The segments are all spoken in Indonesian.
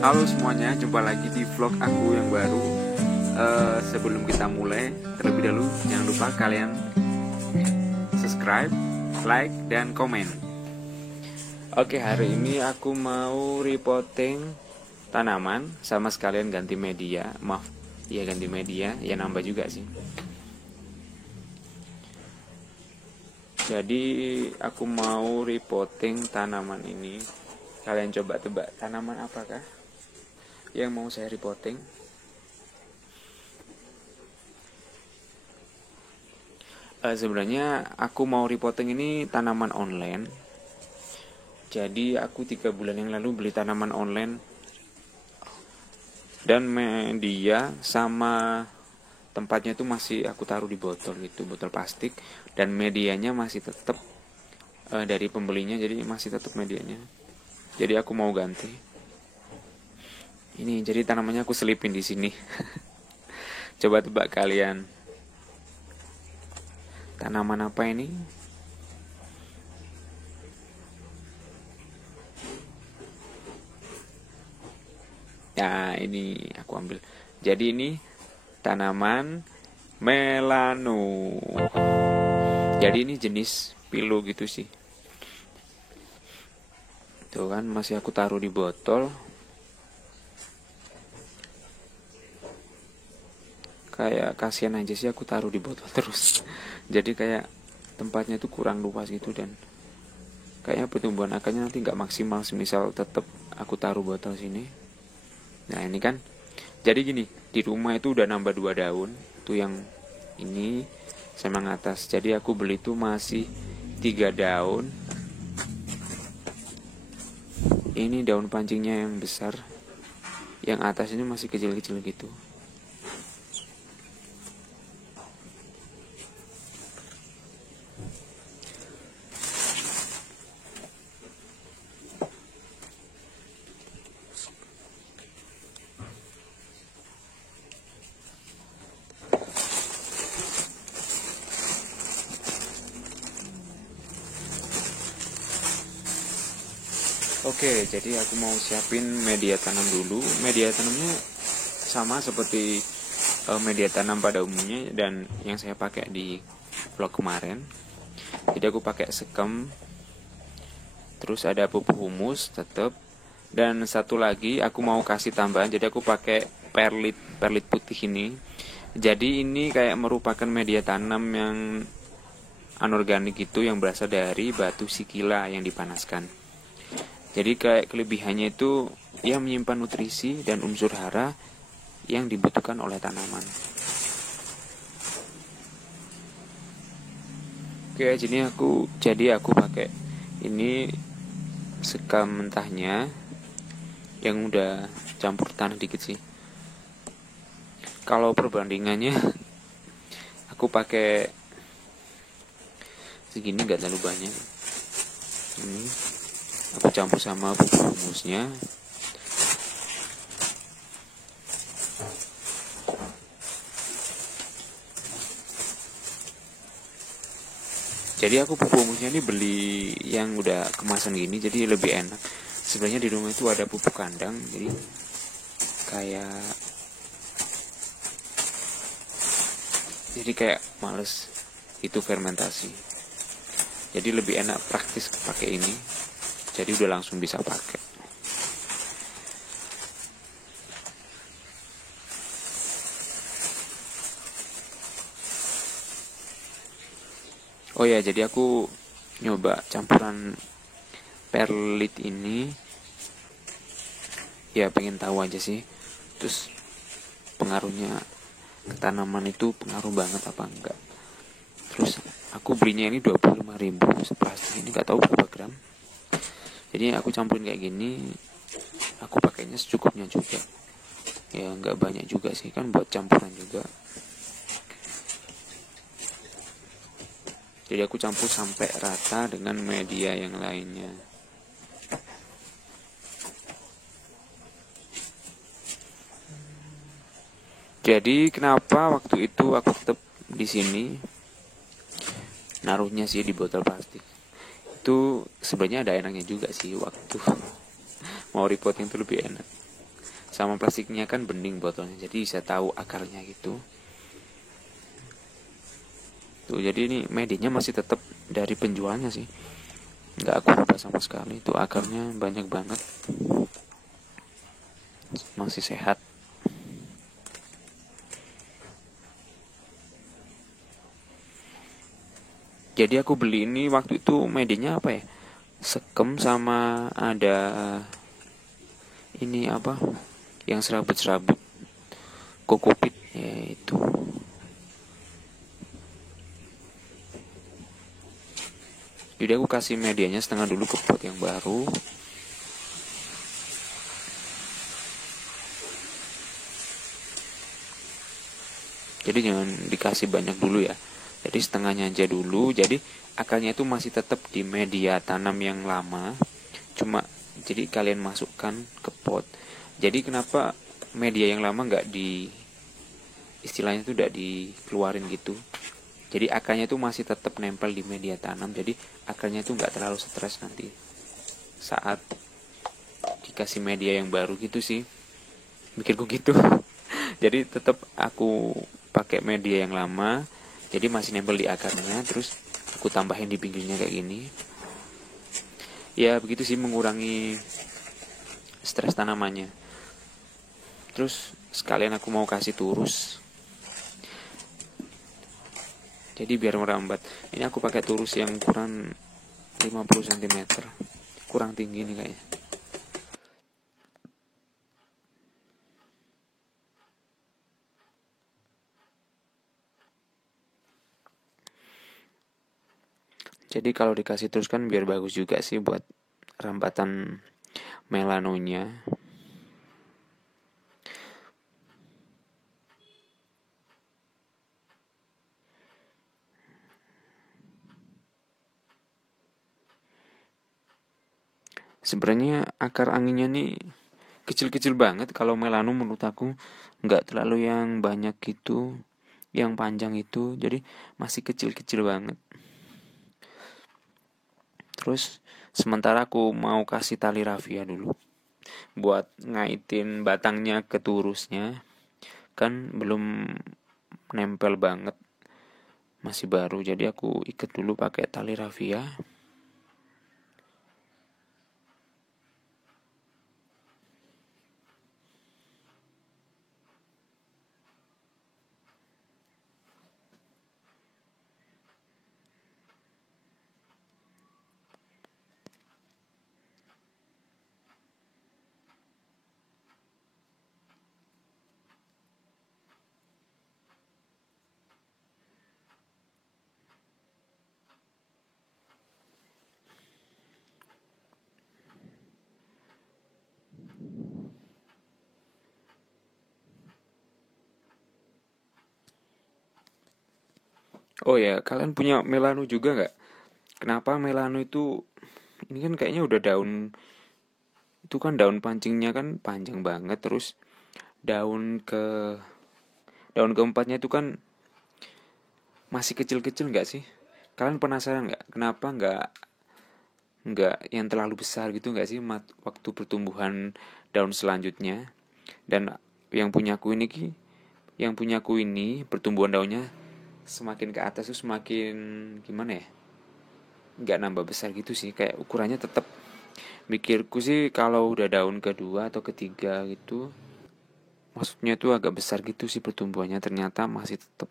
Halo semuanya, jumpa lagi di vlog aku yang baru. Sebelum kita mulai, terlebih dahulu jangan lupa kalian subscribe, like, dan komen. Oke, hari ini aku mau reporting tanaman sama sekalian ganti media. Maaf, ya ganti media, ya nambah juga sih. Jadi aku mau reporting tanaman ini. Kalian coba tebak tanaman apakah yang mau saya reporting? Sebenarnya aku mau reporting ini tanaman online. Jadi aku 3 bulan yang lalu beli tanaman online dan media sama tempatnya itu masih aku taruh di botol gitu, botol plastik, dan medianya masih tetap dari pembelinya, jadi masih tetap medianya. Jadi aku mau ganti. Ini jadi tanamannya aku selipin di sini. Coba tebak kalian. Tanaman apa ini? Ya, ini aku ambil. Jadi ini tanaman melano. Jadi ini jenis pilo gitu sih. Tuh kan masih aku taruh di botol. Kayak kasihan aja sih aku taruh di botol terus. Jadi kayak tempatnya itu kurang luas gitu, dan kayaknya pertumbuhan akarnya nanti nggak maksimal semisal tetap aku taruh botol sini. Nah ini kan, jadi gini, di rumah itu udah nambah 2 daun. Tuh yang ini sama yang atas. Jadi aku beli tuh masih 3 daun. Ini daun pancingnya yang besar, yang atas ini masih kecil-kecil gitu. Oke, jadi aku mau siapin media tanam dulu. Media tanamnya sama seperti media tanam pada umumnya dan yang saya pakai di vlog kemarin. Jadi aku pakai sekam, terus ada pupuk humus tetap, dan satu lagi aku mau kasih tambahan. Jadi aku pakai perlit putih ini. Jadi ini kayak merupakan media tanam yang anorganik itu, yang berasal dari batu sikila yang dipanaskan. Jadi kayak kelebihannya itu ya menyimpan nutrisi dan unsur hara yang dibutuhkan oleh tanaman. Oke, jadi aku pakai ini sekam mentahnya yang udah campur tanah dikit sih. Kalau perbandingannya aku pakai segini, nggak terlalu banyak. Ini aku campur sama bubuk humusnya. Jadi aku pupuk humusnya ini beli yang udah kemasan gini, jadi lebih enak. Sebenarnya di rumah itu ada pupuk kandang, jadi kayak males itu fermentasi. Jadi lebih enak praktis pakai ini. Jadi udah langsung bisa pakai. Oh ya, jadi aku nyoba campuran perlit ini. Ya pengen tahu aja sih. Terus pengaruhnya ke tanaman itu pengaruh banget apa enggak. Terus aku belinya ini 25.000 seplastik ini, gak tahu berapa gram. Jadi aku campurin kayak gini, aku pakainya secukupnya juga. Ya nggak banyak juga sih, kan buat campuran juga. Jadi aku campur sampai rata dengan media yang lainnya. Jadi kenapa waktu itu aku tetap di sini naruhnya sih di botol plastik? Itu sebenarnya ada enaknya juga sih, waktu mau reporting itu lebih enak. sama plastiknya kan bening botolnya, jadi bisa tahu akarnya gitu. Tuh, jadi ini medianya masih tetap dari penjualnya sih, nggak aku rubah sama sekali. Itu akarnya banyak banget, masih sehat. Jadi aku beli ini waktu itu medianya apa ya, sekem sama ada ini apa yang serabut-serabut, kokopit ya itu. Jadi aku kasih medianya setengah dulu ke pot yang baru. Jadi jangan dikasih banyak dulu ya, jadi setengahnya aja dulu. Jadi akarnya itu masih tetap di media tanam yang lama, cuma jadi kalian masukkan ke pot. Jadi kenapa media yang lama nggak di, istilahnya itu udah dikeluarin gitu, jadi akarnya itu masih tetap nempel di media tanam, jadi akarnya itu nggak terlalu stres nanti saat dikasih media yang baru gitu sih, mikirku gitu. Jadi tetap aku pakai media yang lama, jadi masih nempel di akarnya, terus aku tambahin di pinggirnya kayak gini. Ya begitu sih, mengurangi stres tanamannya. Terus sekalian aku mau kasih turus, jadi biar merambat. Ini aku pakai turus yang ukuran 50 cm, kurang tinggi nih kayaknya. Jadi kalau dikasih terus kan biar bagus juga sih buat rambatan melanonya. Sebenarnya akar anginnya nih kecil-kecil banget. Kalau melano menurut aku nggak terlalu yang banyak gitu, yang panjang itu, jadi masih kecil-kecil banget. Terus sementara aku mau kasih tali rafia dulu buat ngaitin batangnya ke turusnya, kan belum nempel banget, masih baru, jadi aku ikat dulu pakai tali rafia. Oh ya, kalian punya melano juga nggak? Kenapa melano itu, ini kan kayaknya udah daun, itu kan daun pancingnya kan panjang banget, terus daun ke daun keempatnya itu kan masih kecil-kecil nggak sih? Kalian penasaran nggak kenapa nggak yang terlalu besar gitu nggak sih waktu pertumbuhan daun selanjutnya? Dan yang punyaku ini pertumbuhan daunnya semakin ke atas tuh semakin gimana ya? Nggak nambah besar gitu sih, kayak ukurannya tetap, mikirku sih kalau udah daun kedua atau ketiga gitu, maksudnya tuh agak besar gitu sih pertumbuhannya, ternyata masih tetap.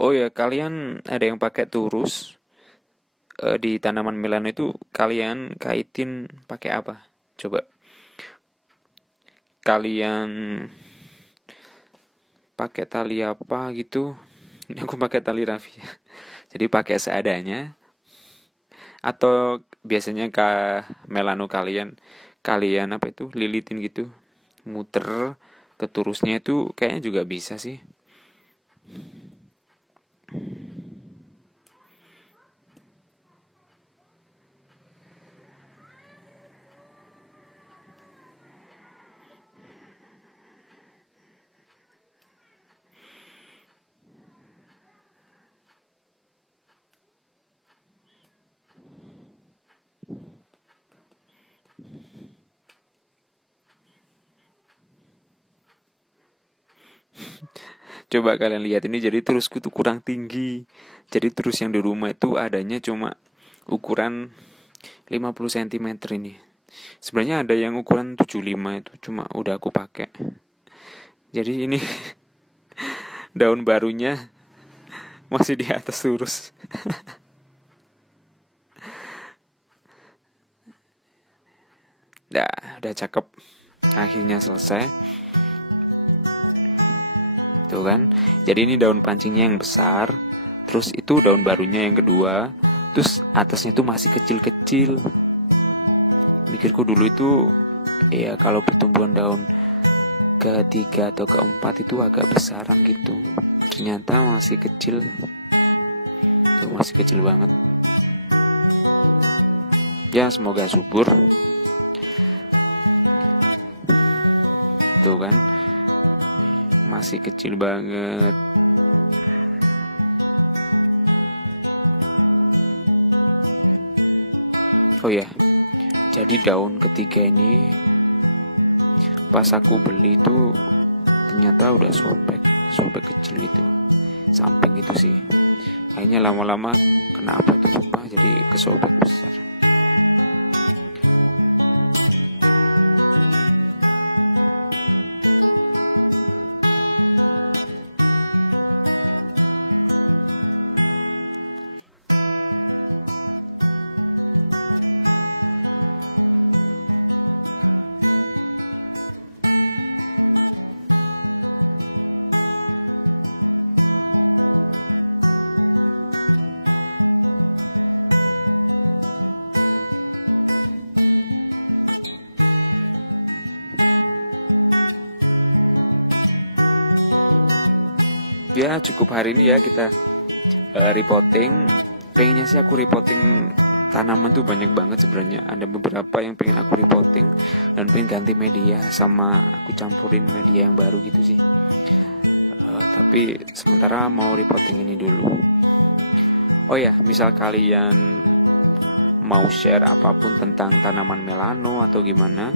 Oh ya, kalian ada yang pakai turus di tanaman melano itu, kalian kaitin pakai apa? Coba kalian pakai tali apa gitu? Ini aku pakai tali rafia. Jadi pakai seadanya, atau biasanya ke melano kalian kalian apa itu lilitin gitu, muter keturusnya itu kayaknya juga bisa sih. Coba kalian lihat ini, jadi terusku tuh kurang tinggi. Jadi terus yang di rumah itu adanya cuma ukuran 50 cm ini. Sebenarnya ada yang ukuran 75, itu cuma udah aku pakai. Jadi ini daun barunya masih di atas terus. Udah cakep. Akhirnya selesai. Tuh kan. Jadi ini daun pancingnya yang besar, terus itu daun barunya yang kedua, terus atasnya tuh masih kecil-kecil. Mikirku dulu itu ya kalau pertumbuhan daun ketiga atau keempat itu agak besaran gitu. Ternyata masih kecil. Tuh masih kecil banget. Ya semoga subur. Tuh kan. Masih kecil banget. Oh ya, jadi daun ketiga ini pas aku beli tuh ternyata udah sobek kecil gitu, samping gitu sih. Akhirnya lama-lama kenapa itu sumpah jadi kesobek besar. Ya cukup hari ini ya kita repotting. Pengennya sih aku repotting tanaman tuh banyak banget sebenarnya. Ada beberapa yang pengen aku repotting dan pengen ganti media sama aku campurin media yang baru gitu sih. Tapi sementara mau repotting ini dulu. Oh ya, misal kalian mau share apapun tentang tanaman melano atau gimana.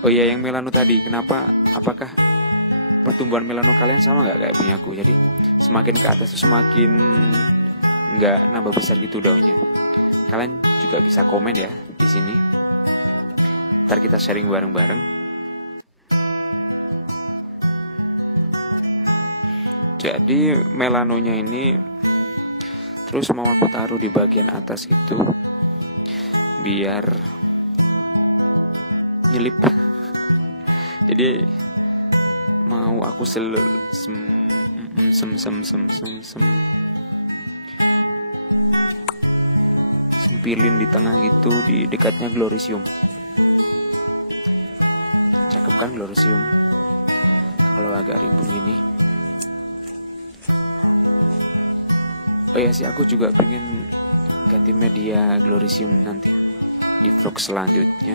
Oh iya, yang melano tadi, apakah pertumbuhan melano kalian sama nggak kayak punya aku? Jadi semakin ke atas tuh semakin nggak nambah besar gitu daunnya. Kalian juga bisa komen ya di sini. Ntar kita sharing bareng-bareng. Jadi melanonya ini terus mau aku taruh di bagian atas gitu, biar nyelip. Jadi mau aku sempilin di tengah gitu, di dekatnya glorisium. Cakep kan glorisium kalau agak rimbun gini. Oh ya sih, aku juga pengen ganti media glorisium nanti di vlog selanjutnya.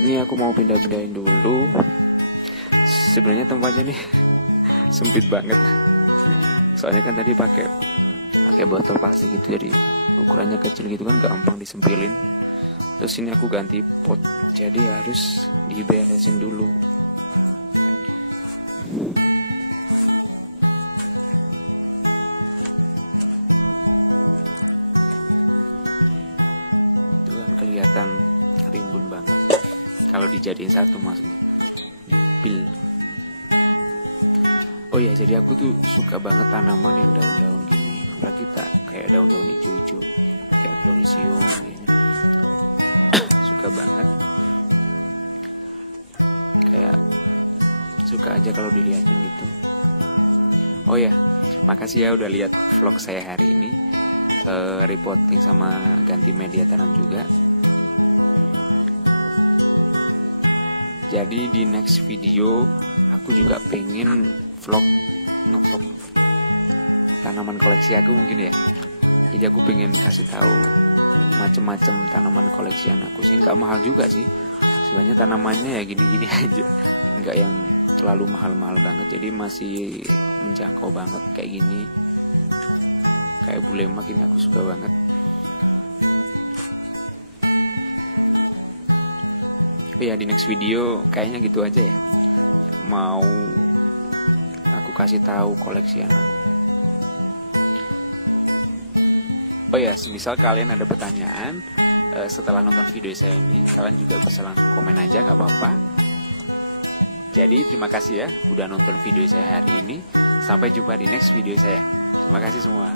Ini aku mau pindah-pindahin dulu. Sebenarnya tempatnya nih sempit banget. Soalnya kan tadi pakai botol plastik gitu, jadi ukurannya kecil gitu kan, gampang disempilin. Terus ini aku ganti pot, jadi harus diberesin dulu. Itu kan kelihatan rimbun banget kalau dijadiin satu, maksudnya nyempil. Oh ya, jadi aku tuh suka banget tanaman yang daun-daun gini, apalagi kayak daun-daun hijau-hijau kayak glorisium gini. Suka banget. Kayak suka aja kalau dilihatin gitu. Oh ya, makasih ya udah lihat vlog saya hari ini, repotting sama ganti media tanam juga. Jadi di next video aku juga pengen ngevlog tanaman koleksi aku mungkin ya. Jadi aku pengen kasih tahu macem-macem tanaman koleksian aku sih. Nggak mahal juga sih, sebenarnya tanamannya ya gini-gini aja, nggak yang terlalu mahal-mahal banget, jadi masih menjangkau banget kayak gini. Kayak bulemak ini aku suka banget. Ya di next video kayaknya gitu aja ya, mau aku kasih tahu koleksian aku. Oh ya, misal kalian ada pertanyaan setelah nonton video saya ini, kalian juga bisa langsung komen aja, nggak apa-apa. Jadi terima kasih ya udah nonton video saya hari ini. Sampai jumpa di next video saya. Terima kasih semua.